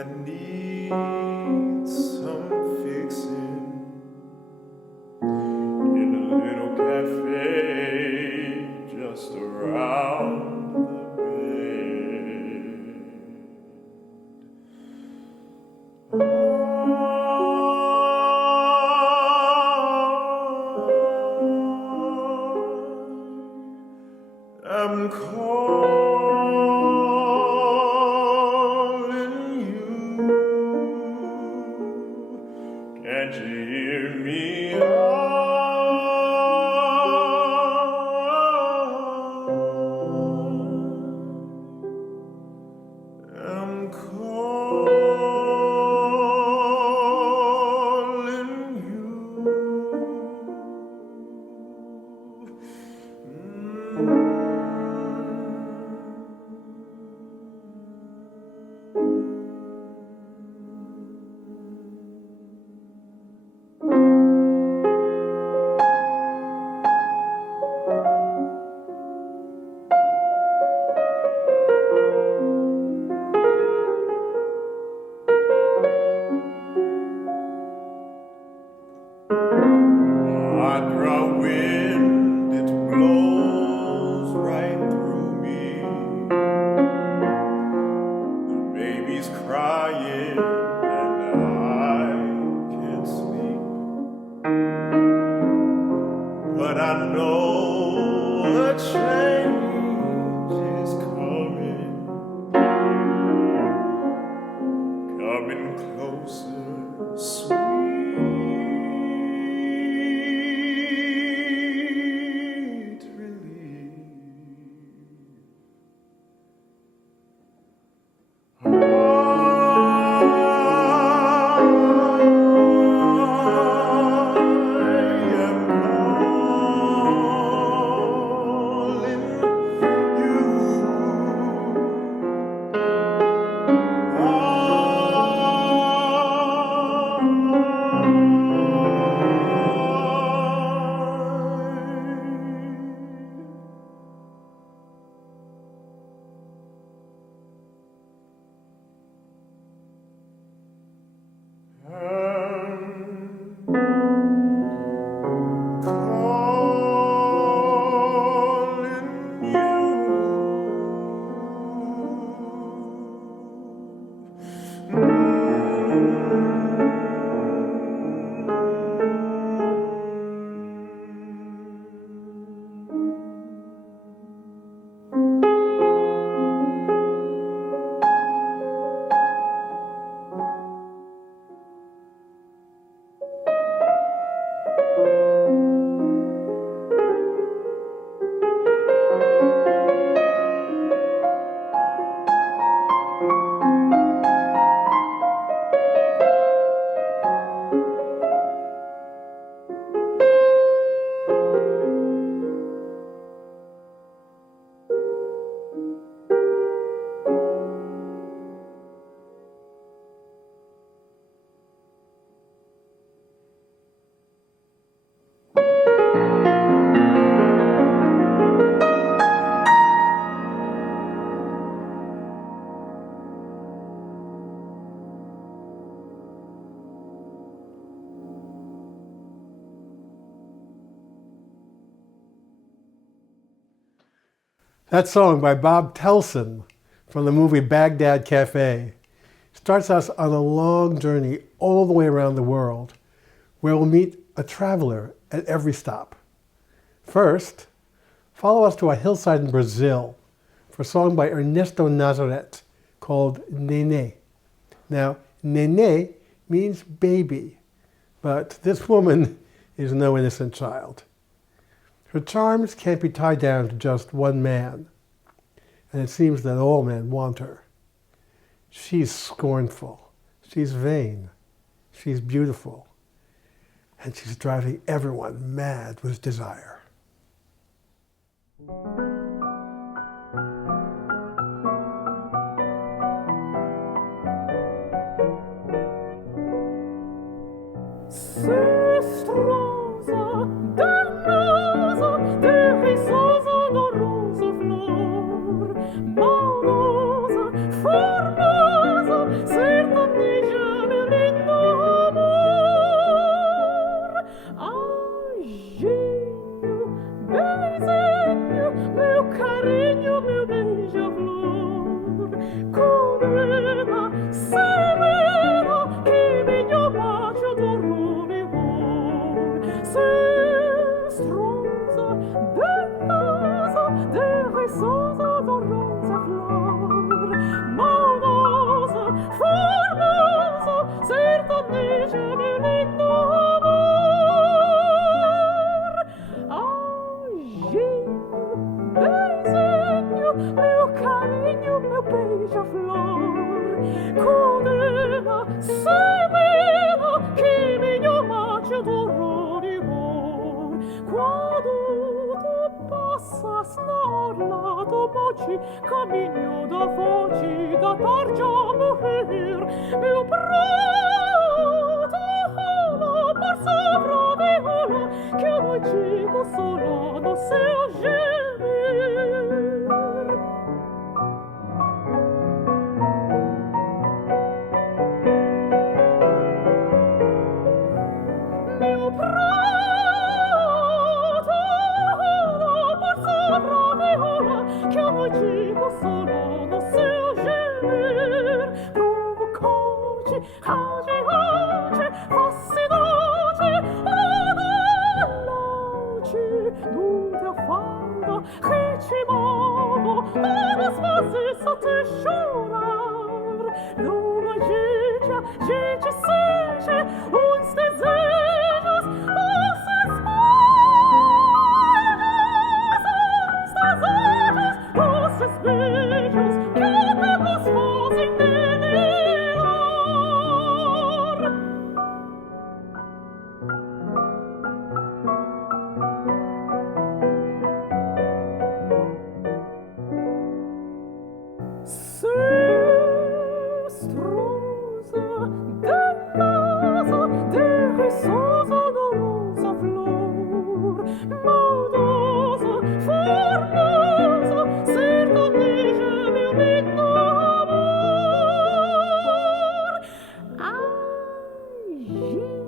that needs some fixing in a little cafe just around the bed. I'm calling you. Can't you hear me? I'm calling you. Adra wind, it blows right through me. The baby's crying and I can't sleep. But I know a change is coming closer, sweet relief. I am calling you. That song by Bob Telson from the movie Baghdad Cafe starts us on a long journey all the way around the world, where we'll meet a traveler at every stop. First, follow us to a hillside in Brazil for a song by Ernesto Nazareth called Nenê. Now, Nenê means baby, but this woman is no innocent child. Her charms can't be tied down to just one man, and it seems that all men want her. She's scornful, she's vain, she's beautiful, and she's driving everyone mad with desire. Formosa, formosa, certa semena kimi nie macie dororigo. Quando tu passas na orla do monte, caminho da fonte da tarde a morrer, meu prato rola por sobre a viola, que a noite consola no seu gemer. Meu prato rola por sobre a viola, que a noite consola no seu gemer. Provocante, radiante, fascinante, adalante, no teu fado ritmado, todas vozes a te chorar. Numa gente sente uns desejos, uns desejos, uns beijos que até nos fazem delirar. Sestrosa, dengosa, derriçosa, odorosa flor, maldosa, formosa, sertaneja, meu lindo amor. Anjinho,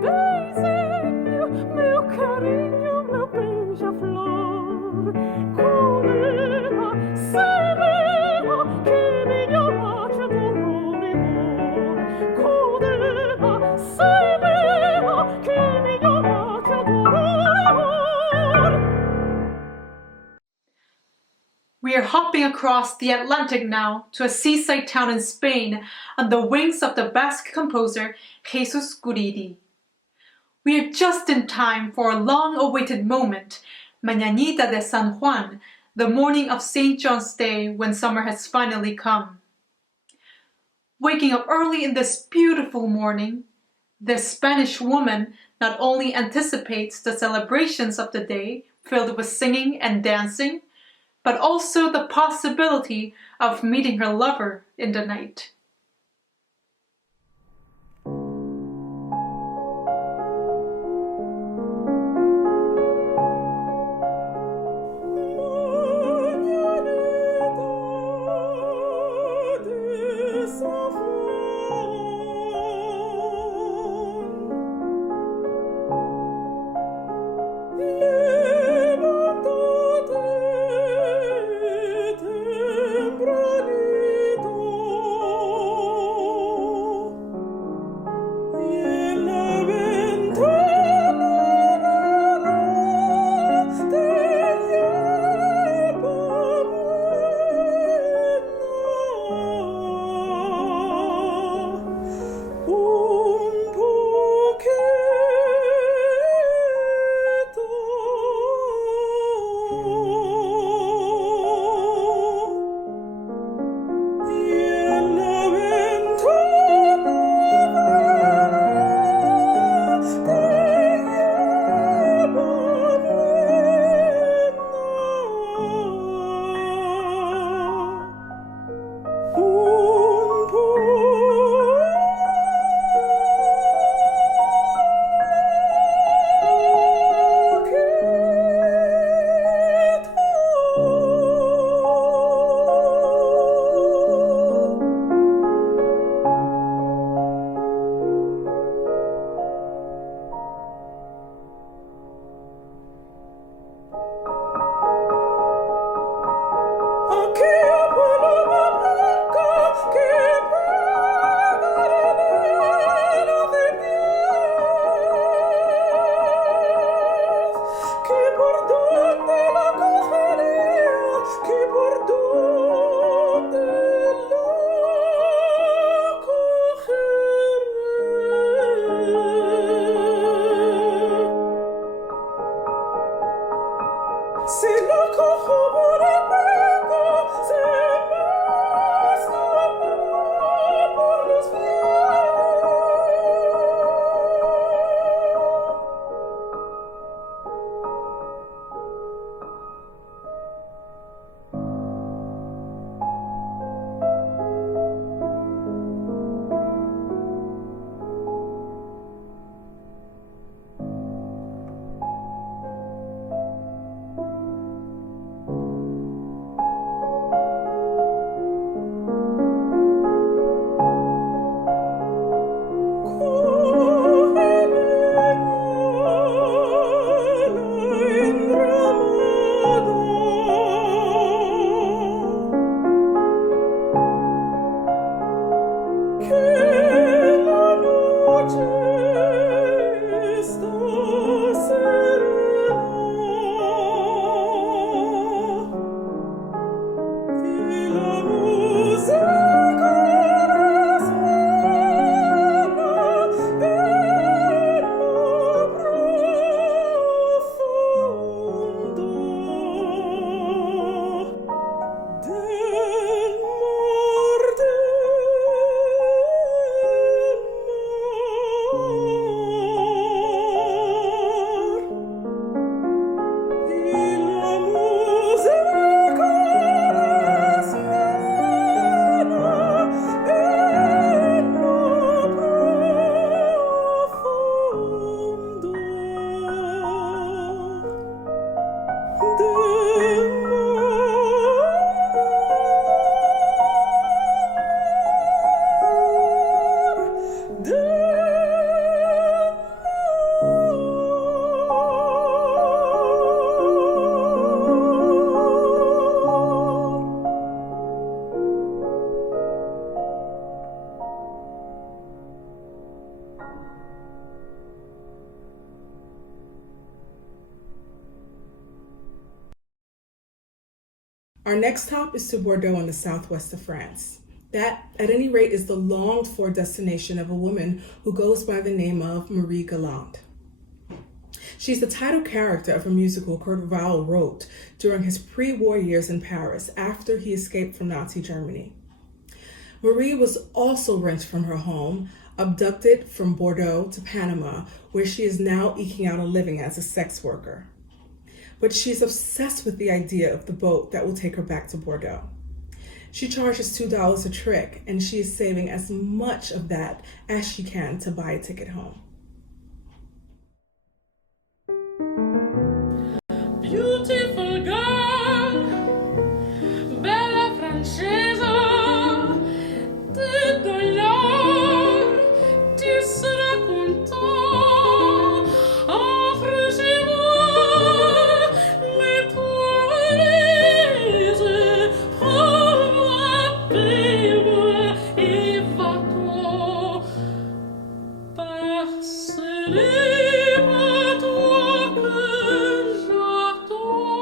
benzinho, meu carinho, meu beija-flor, colena, semena, que minha mate dororigor. Colena, semena, que minha mate dororigor. We are hopping across the Atlantic now to a seaside town in Spain on the wings of the Basque composer Jesus Guridi. We are just in time for a long-awaited moment, Mañanita de San Juan, the morning of St. John's Day when summer has finally come. Waking up early in this beautiful morning, this Spanish woman not only anticipates the celebrations of the day filled with singing and dancing, but also the possibility of meeting her lover in the night. Levantate, tempranito, che la luce sta serena e la musica risuona bello profondo del mar e la musica risuona Our next stop is to Bordeaux in the southwest of France. That, at any rate, is the longed-for destination of a woman who goes by the name of Marie Galland. She's the title character of a musical Kurt Weill wrote during his pre-war years in Paris after he escaped from Nazi Germany. Marie was also wrenched from her home, abducted from Bordeaux to Panama, where she is now eking out a living as a sex worker. But she's obsessed with the idea of the boat that will take her back to Bordeaux. She charges $2 a trick, and she is saving as much of that as she can to buy a ticket home. Beautiful girl, bella francesa, te dolor, tu seras content. Offre-moi les toiles, prends-moi, paie-moi et va-t'en. Parce les pas toi que j'attends.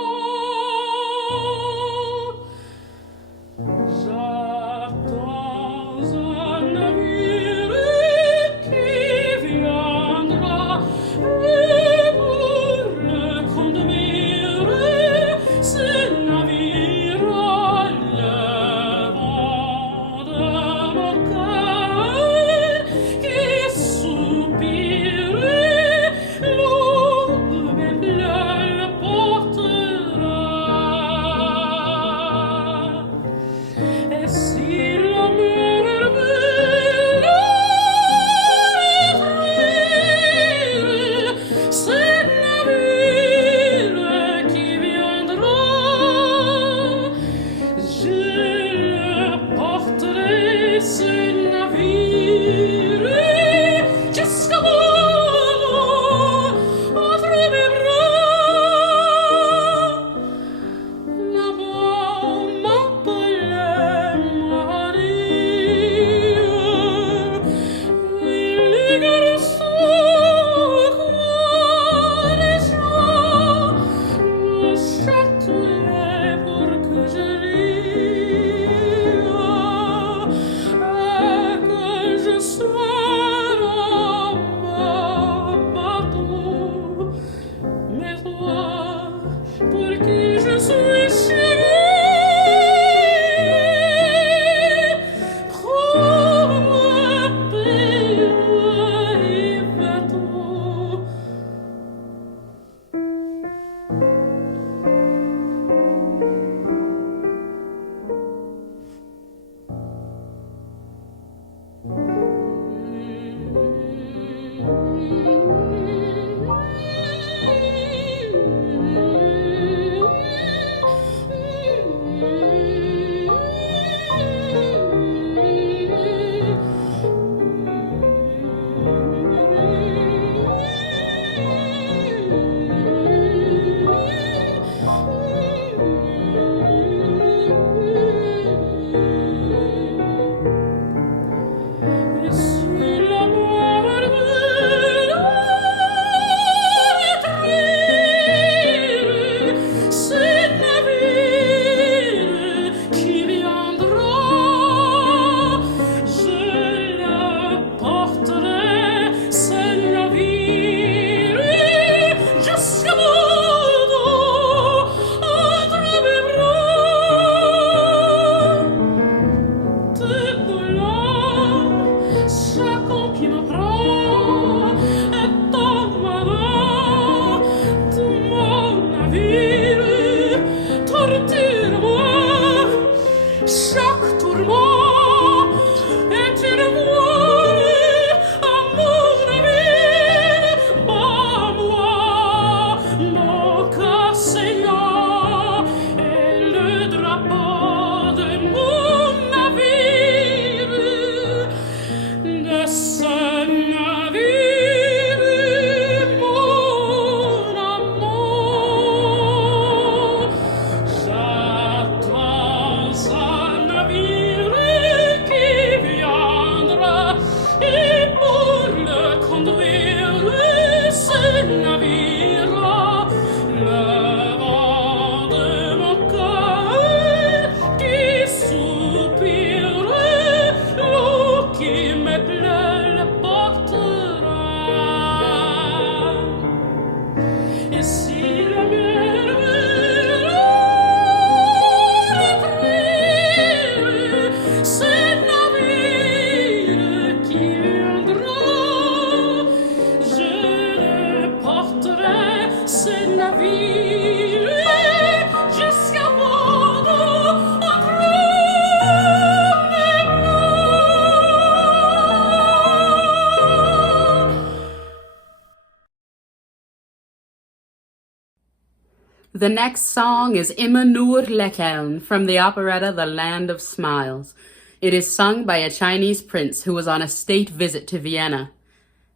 The next song is Immer nur lächeln from the operetta The Land of Smiles. It is sung by a Chinese prince who was on a state visit to Vienna.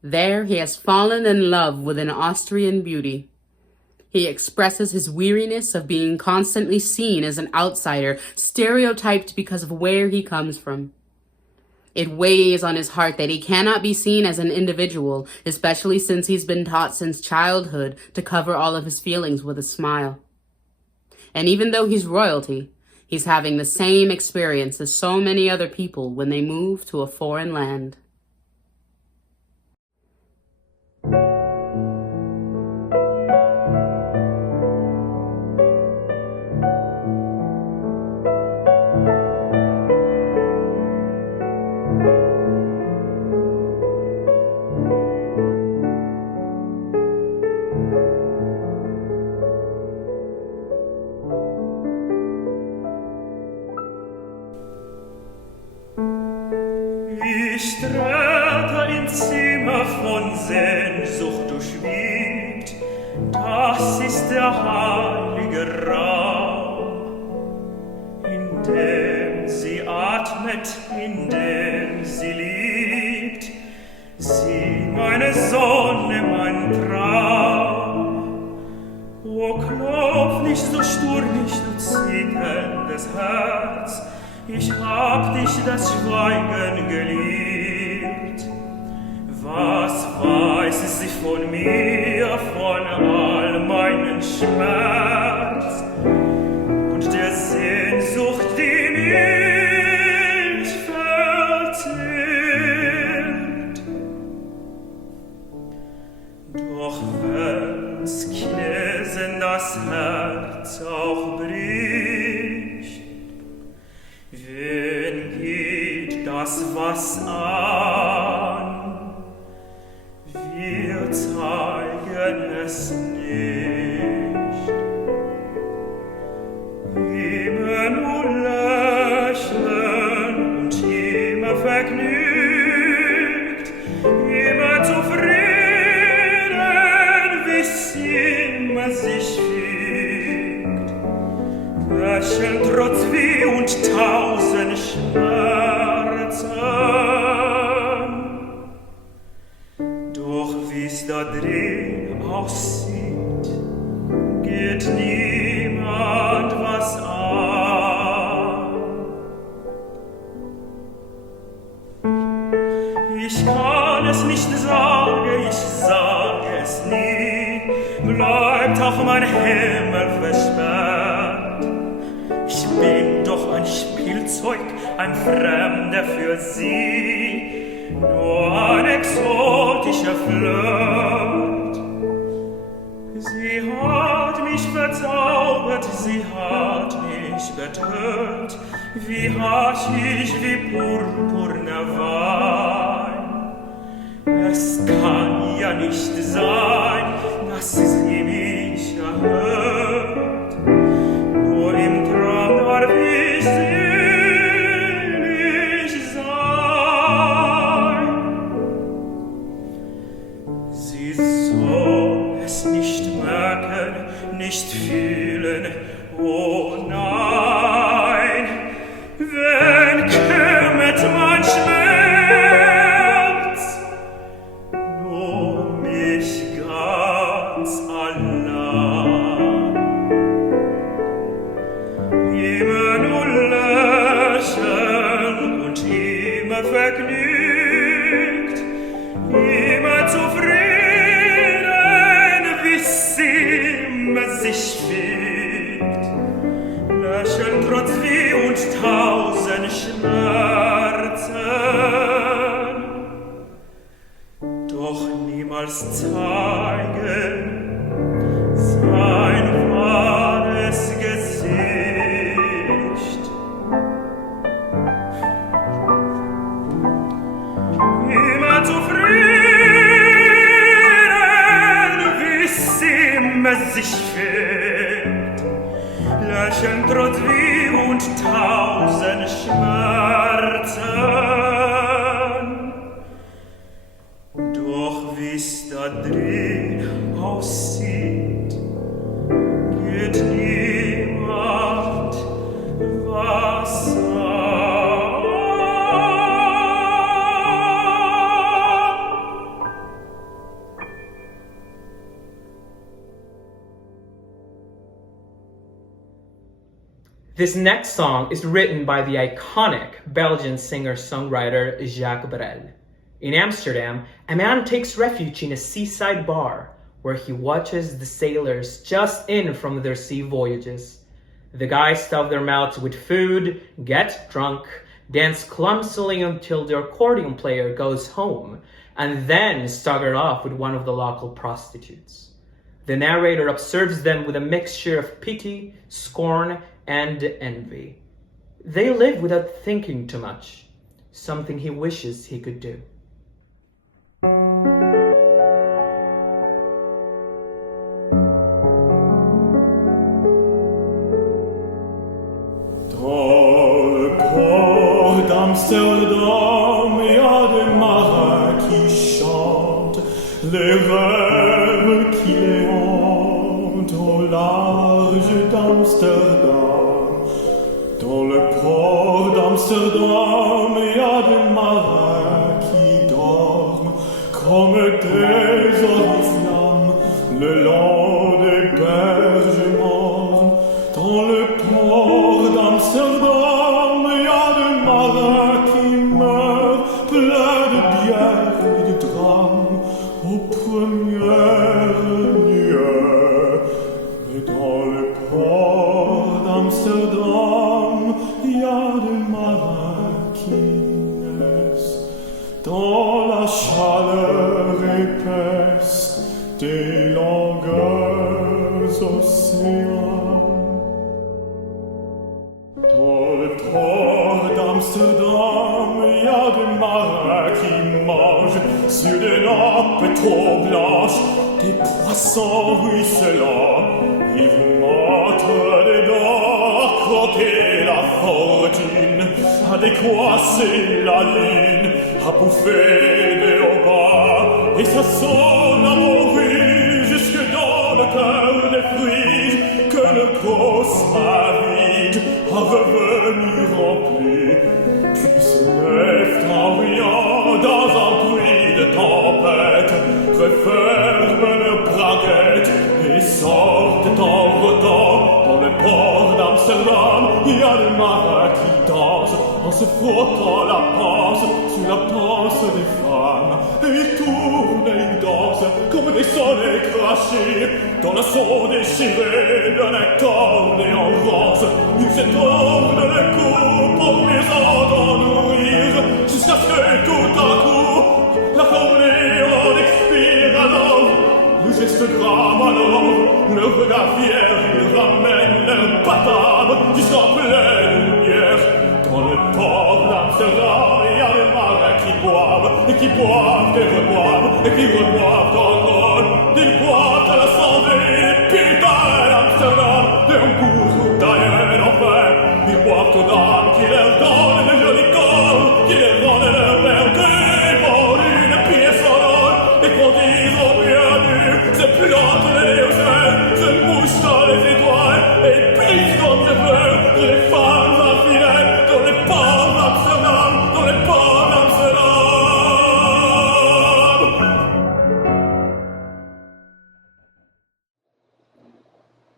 There he has fallen in love with an Austrian beauty. He expresses his weariness of being constantly seen as an outsider, stereotyped because of where he comes from. It weighs on his heart that he cannot be seen as an individual, especially since he's been taught since childhood to cover all of his feelings with a smile. And even though he's royalty, he's having the same experience as so many other people when they move to a foreign land. Ich trete ins Zimmer von Sehnsucht durchwebt, das ist der heilige Raum, in dem sie atmet, in dem sie liebt, sie meine Sonne, mein Traum. O klopf nicht so stürmisch, du zitterndes Herz, ich hab dich das Schweigen geliebt. Was weiß sie von mir, von all meinen Schmerz und der Sehnsucht, die mich verzehrt? Doch wenn's Knesen das Herz auch bricht, wen geht das was an? Wir zeigen es nicht. Immer nur lächeln und immer vergnügt, immer zufrieden, wie's immer sich fügt. Lächeln trotz Weh und tausend Schmerzen. Doch wie's da drin aussieht, geht niemand was an. Ich kann es nicht sagen, ich sage es nie, bleibt auch mein Himmel versperrt. Ich bin doch ein Spielzeug, ein Fremder für sie, nur ein exotischer Flirt. Sie hat mich verzaubert, sie hat mich betört, wie Haschisch, wie purpurner Wein. Es kann ja nicht sein, dass sie mich erhört, nur im Traum darf ich selig sein. Sie soll es nicht merken, nicht fühlen, oh nein, wen kümmert mein Schmerz? Nur mich ganz allein. Immer nur lächeln und immer vergnügt, immer zufrieden, wie's immer sich fügt. Lächeln trotz Weh und tausend Schmerzen, doch niemals zeigen sein wahres Gesicht. Immer zufrieden, wie's immer sich fügt. Lächeln trotz Weh und tausend Schmerzen. Doch wie's da drin aussieht, geht This next song is written by the iconic Belgian singer-songwriter Jacques Brel. In Amsterdam, a man takes refuge in a seaside bar where he watches the sailors just in from their sea voyages. The guys stuff their mouths with food, get drunk, dance clumsily until the accordion player goes home, and then stagger off with one of the local prostitutes. The narrator observes them with a mixture of pity, scorn, and envy. They live without thinking too much, something he wishes he could do. Dans le port d'Amsterdam, il y a des marins qui chantent les rêves qui les hantent au large d'Amsterdam. Dans le port d'Amsterdam, il y a des marins qui dorment comme des oriflammes le long des berges mornes. Dans le port d'Amsterdam, il y a des marins qui meurent pleins de bière et de drames aux premières nuées. Mais dans le port d'Amsterdam, il y a des marins qui naissent dans la chaleur épaisse des longueurs océans. Dans le port d'Amsterdam, il y a des marins qui mangent sur des nappes trop blanches des poissons ruisselants. Ils montrent des dents à croquer la fortune, à décoincer la lune, à bouffer des haubans. Et ça sonne à mourir jusque dans le cœur des fruits que le grosse avide a revenu rempli. Puis se lève en riant dans un bruit de tempête, referment leurs braguettes et sortent en rotant. Dans le port d'Amsterdam, il y a des marins qui dansent en se frottant la panse sur la panse des femmes. Et ils tournent et ils dansent comme des sonnets crachés dans le son déchiré d'un accordéon rose. Ils s'étonnent le cou pour les entendre rire jusqu'à ce que tout à coup l'accordéon expire alors. Le geste grave alors, le regard fier, ils ramènent leur batave jusqu'en pleine lumière. Dans le port d'Amsterdam, il y a des marins qui boivent, et qui boivent et reboivent, et qui reboivent encore. Ils boivent à la santé, putain d'Amsterdam, d'un bourreau d'ailleurs enfin. Ils boivent aux dames qui leur donnent le joli corps, qui leur rendent leur verre pour une pièce en or, et qu'on dise au bienvenu, se plante les yeux, se mouche dans les étoiles, et pisse comme je veux, les femmes affilées dans les ports d'Amsterdam, dans les ports d'Amsterdam.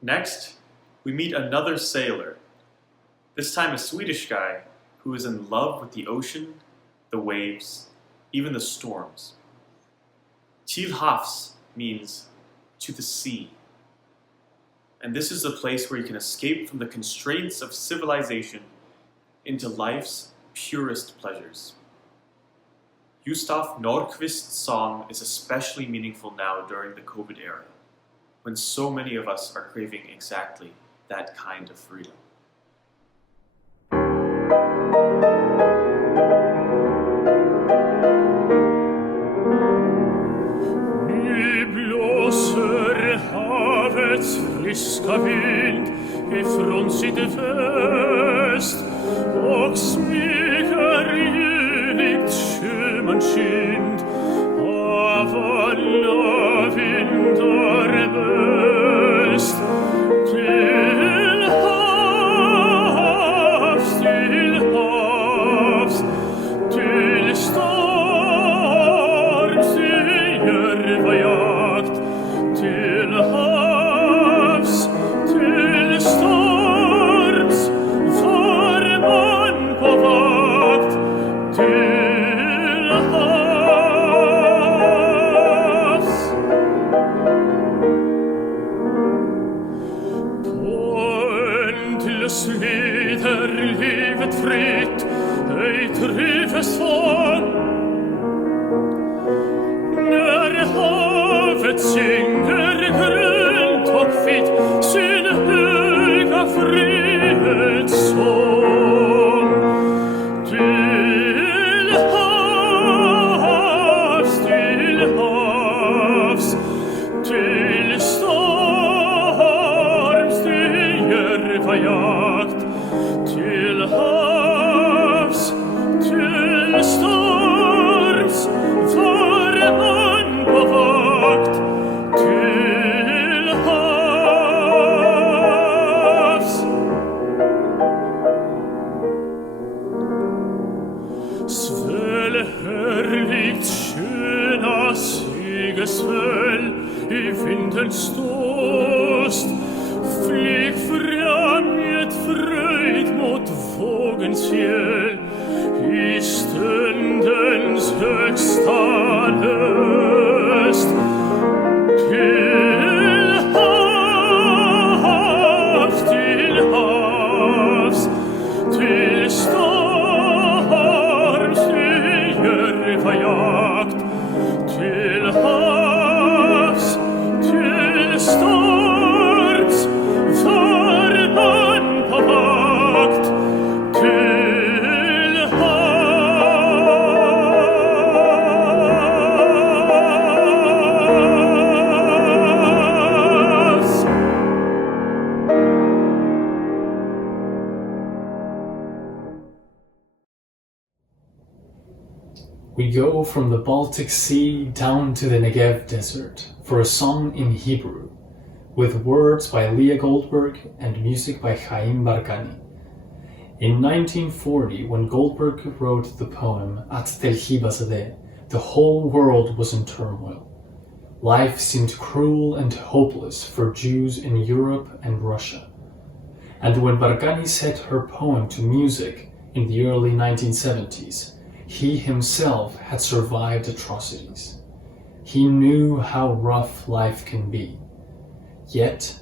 Next, we meet another sailor, this time a Swedish guy who is in love with the ocean, the waves, even the storms. Till havs means to the sea. And this is the place where you can escape from the constraints of civilization into life's purest pleasures. Gustaf Nordqvist's song is especially meaningful now during the COVID era, when so many of us are craving exactly that kind of freedom. Nu blåser havets friska vind ifrån sydväst och smyger ljuvligt sjömanskind av alla vindar väst. Till havs, till havs, till storms, till järvajakt, till havs, till storms, es vor. Der havet synger grönt och fitt sin höga fredssång. Till havs, till storms, till järvajakt. Till havs, till storms, var man på vakt. Till havs. Sväll härligt sköna segersväll i vindens ståst. Flyg fram i ett fröjd mot vågens gäll i stundens högsta löst. Till havs, till havs, till storms, till järvajakt. Till havs, till storms, var man på vakt. Till havs. We go from the Baltic Sea down to the Negev Desert for a song in Hebrew, with words by Leah Goldberg and music by Chaim Barkani. In 1940, when Goldberg wrote the poem At Telchi Basadeh, the whole world was in turmoil. Life seemed cruel and hopeless for Jews in Europe and Russia. And when Barkani set her poem to music in the early 1970s, he himself had survived atrocities. He knew how rough life can be. Yet,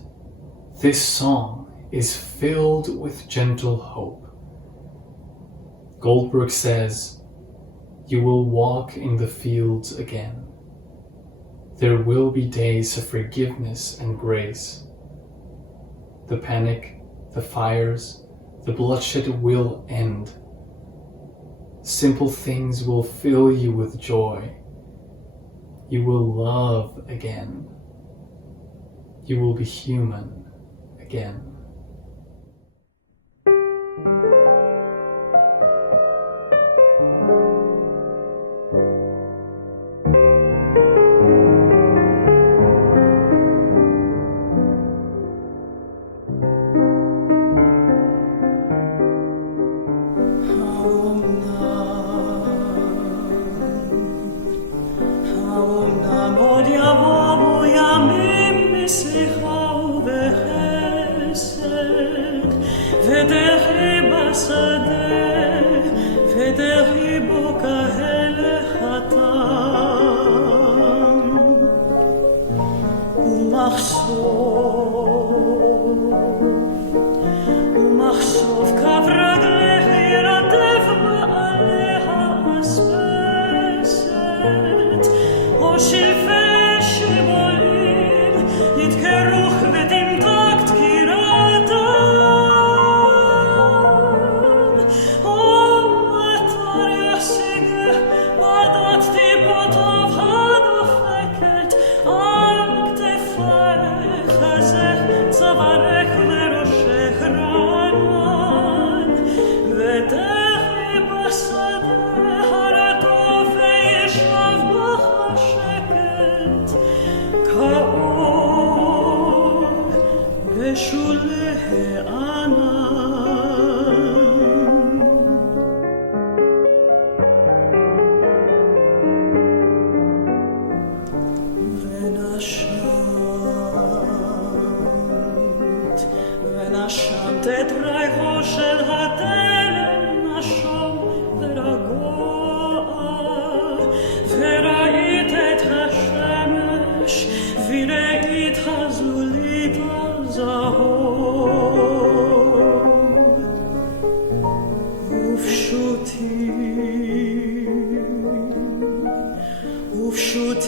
this song is filled with gentle hope. Goldberg says, "You will walk in the fields again. There will be days of forgiveness and grace. The panic, the fires, the bloodshed will end. Simple things will fill you with joy. You will love again. You will be human again." Chaz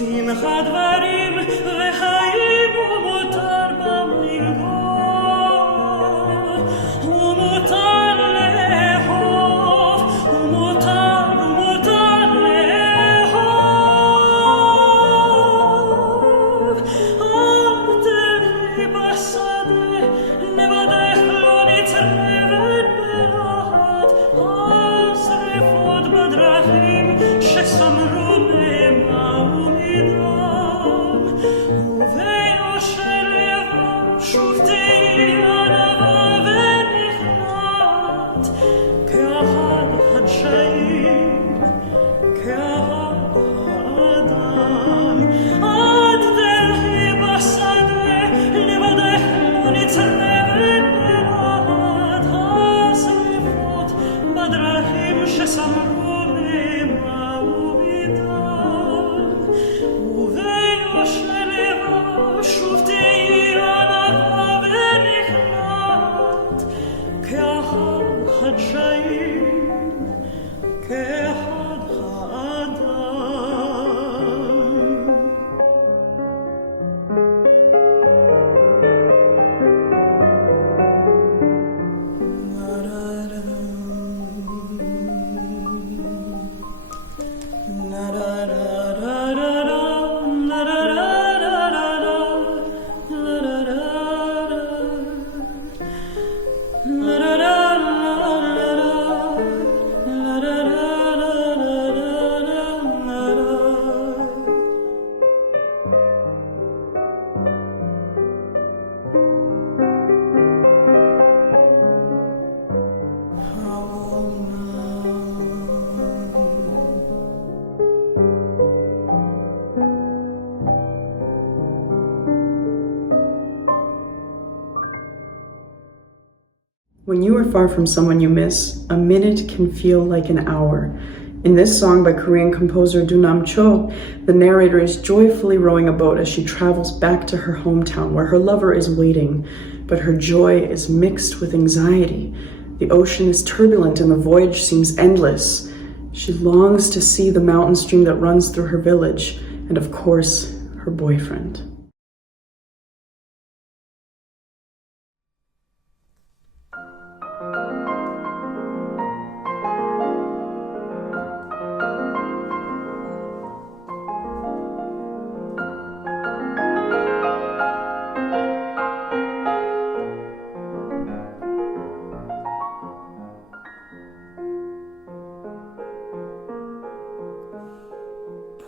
לעתים הדברים והאם הוא מותר במלגו ומותר לאהוב ומותר לאהוב אל תלכי בשדה לבדך לא נצרבת בלהט השרפות בדרכים שסמרו ממה ומדם ובין אושר לבם שוב תהי ענווה ונכנעת כאחד הדשאים כאחד האדם עד תלכי בשדה לבדך לא נצרבת בלהט השרפות בדרכים שסמרו ממה ומדם ובין אושר לבם שוב תהי ענווה ונכנעת כאחד הדשאים כאחד האדם When you are far from someone you miss, a minute can feel like an hour. In this song by Korean composer Dunam Cho, the narrator is joyfully rowing a boat as she travels back to her hometown where her lover is waiting, but her joy is mixed with anxiety. The ocean is turbulent and the voyage seems endless. She longs to see the mountain stream that runs through her village, and of course, her boyfriend.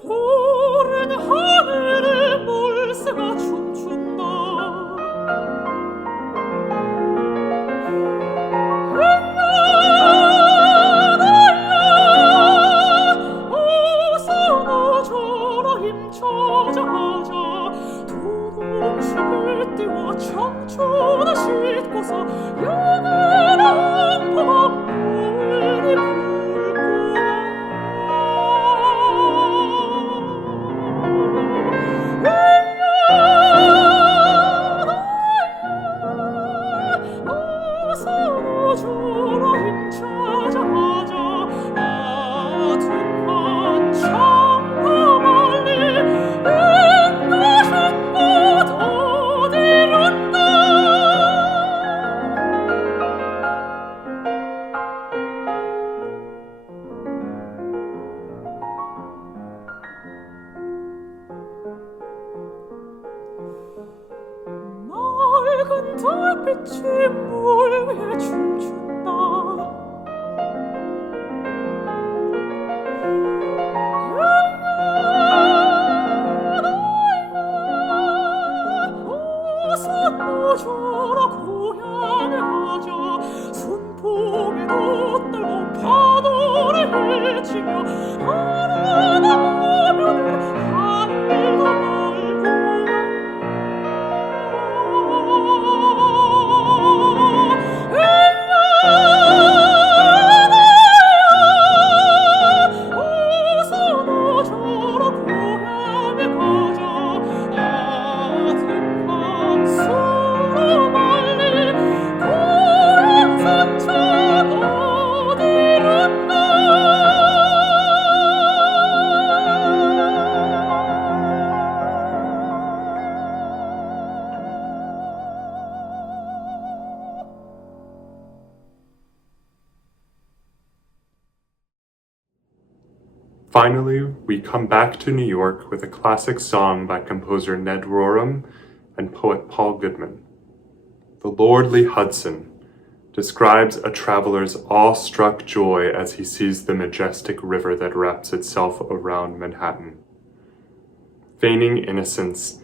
푸른 하늘에 물새가 춤춘다 어서 나져라 힘찾아 가자 두동식을 띄워 청춘을 싣고서 영원한 밤물이 맑은 달빛이 물 위에 춤춘다 어서 나져라 고향에 가자 순풍에도 떨고 파도를 헤치며 하늘에 보면은 하늘도 멀고 Finally, we come back to New York with a classic song by composer Ned Rorem and poet Paul Goodman. The Lordly Hudson describes a traveler's awe-struck joy as he sees the majestic river that wraps itself around Manhattan. Feigning innocence,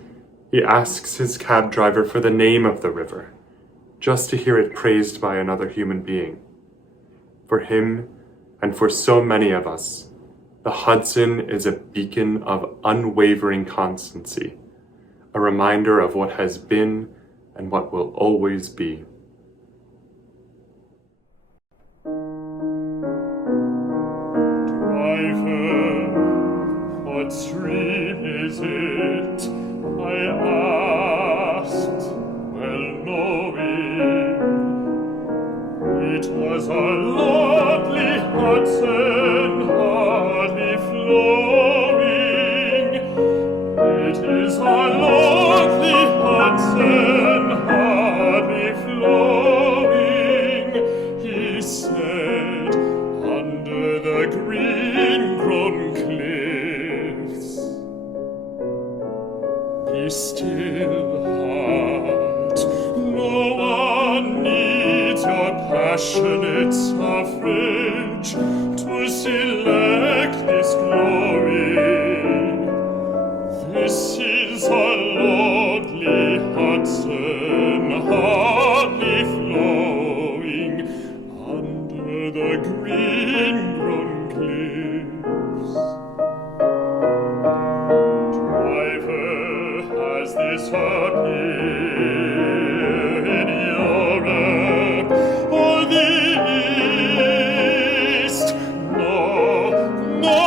he asks his cab driver for the name of the river, just to hear it praised by another human being. For him, and for so many of us, the Hudson is a beacon of unwavering constancy, a reminder of what has been and what will always be. Driver, what stream is it? I asked, well knowing it was a lordly Hudson, hardly flowing. It is a lordly Hudson, hardly flowing, he said, under the green-grown cliffs. Be still, heart, no one needs your passionate suffrage to select this glory. This is a lordly Hudson, hardly flowing, under the green-grown cliffs. Driver, has this appeared in Europe or the East? No, no,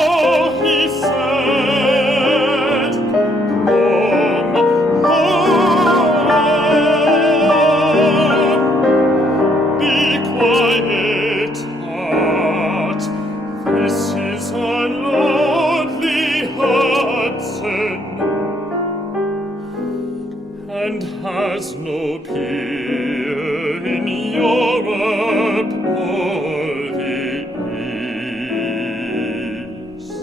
he said, home, home. Be quiet, heart, this is a lordly Hudson, and has no peer in Europe or the East.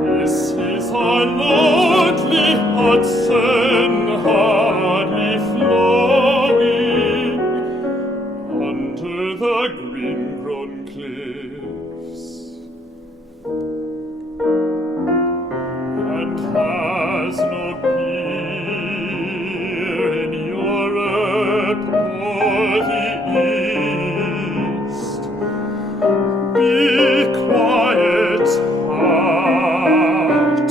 This is a lordly Hudson, hardly flowing, under the green-grown cliffs, and has no peer in Europe or the East. Be quiet, heart,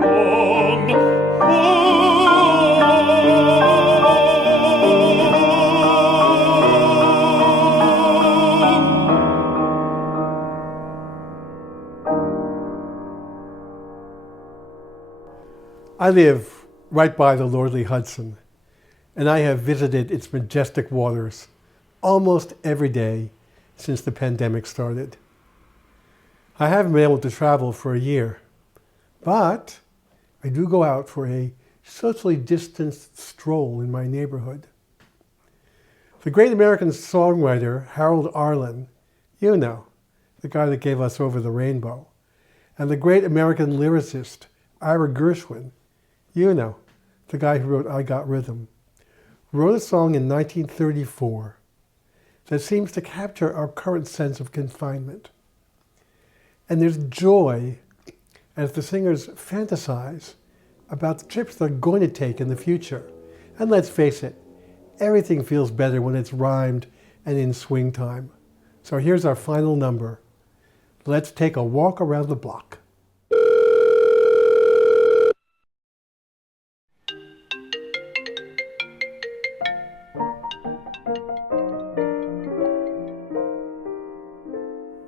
home, I live right by the Lordly Hudson, and I have visited its majestic waters almost every day since the pandemic started. I haven't been able to travel for a year, but I do go out for a socially distanced stroll in my neighborhood. The great American songwriter Harold Arlen, you know, the guy that gave us Over the Rainbow, and the great American lyricist Ira Gershwin, you know, the guy who wrote I Got Rhythm, wrote a song in 1934 that seems to capture our current sense of confinement. And there's joy as the singers fantasize about the trips they're going to take in the future. And let's face it, everything feels better when it's rhymed and in swing time. So here's our final number. Let's take a walk around the block.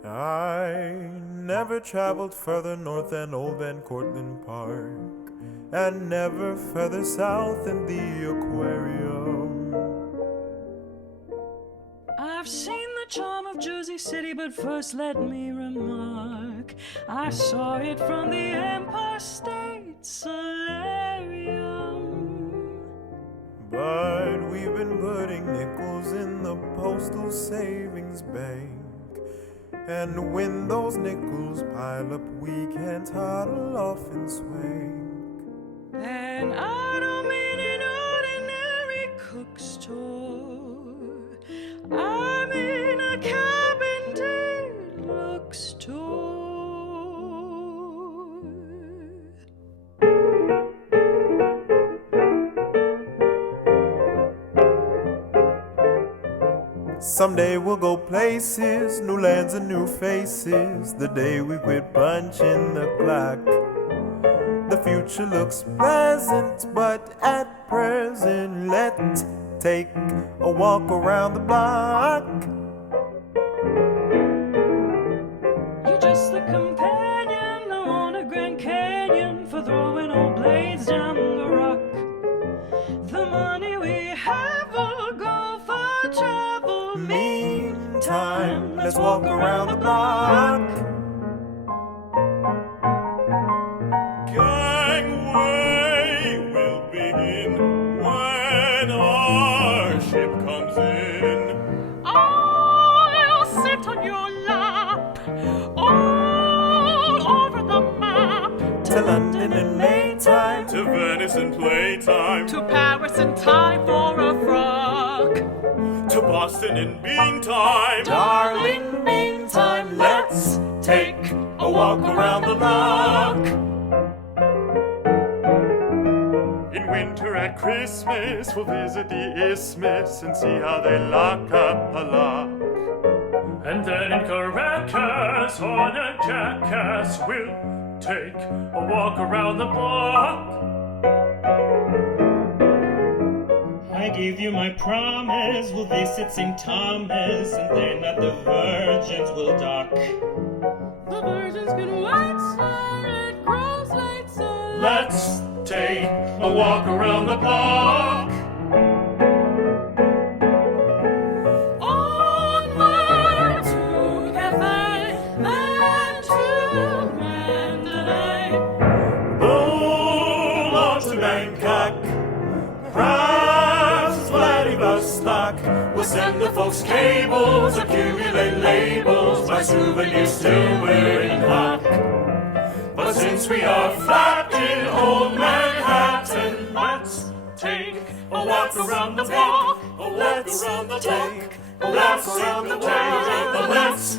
I never traveled further north than Old Van Cortlandt Park, and never further south than the aquarium. I've seen the charm of Jersey City, but first let me remark, I saw it from the Empire State Solarium. But we've been putting nickels in the postal savings bank, And when those nickels pile up, we can toddle off and swing. And I don't mean an ordinary cook store. I mean a Cabin look store. Someday we'll go places, new lands and new faces. The day we quit punching the clock. The future looks pleasant, but at present, let's take a walk around the block. You're just the companion on a Grand Canyon for throwing old blades down the rock. The money we have will go for travel. Meantime, let's walk around the block. Gangway will begin when our ship comes in. I'll sit on your lap, all over the map. To London in Maytime, To Venice in playtime. To Paris in time for a frock. To Boston in beantime. darling, meantime, let's take a walk around the block. In winter at Christmas, we'll visit the isthmus and see how they lock up a lock. And then in Caracas, on a jackass, we'll take a walk around the block. I give you my promise, we'll visit St. Thomas, and then at the Virgins we'll dock. The virgins can wait, sir, it grows late, so Let's take a walk around the block. onward to Cathay, then to Mandalay. Boom on to Bangkok, perhaps Vladivostok. We'll send the folks cables, accumulate labels, buy souvenirs still wearing hock. But since we are flat in old Manhattan, let's take a walk around the block. A walk around the block. A walk around the block. Let's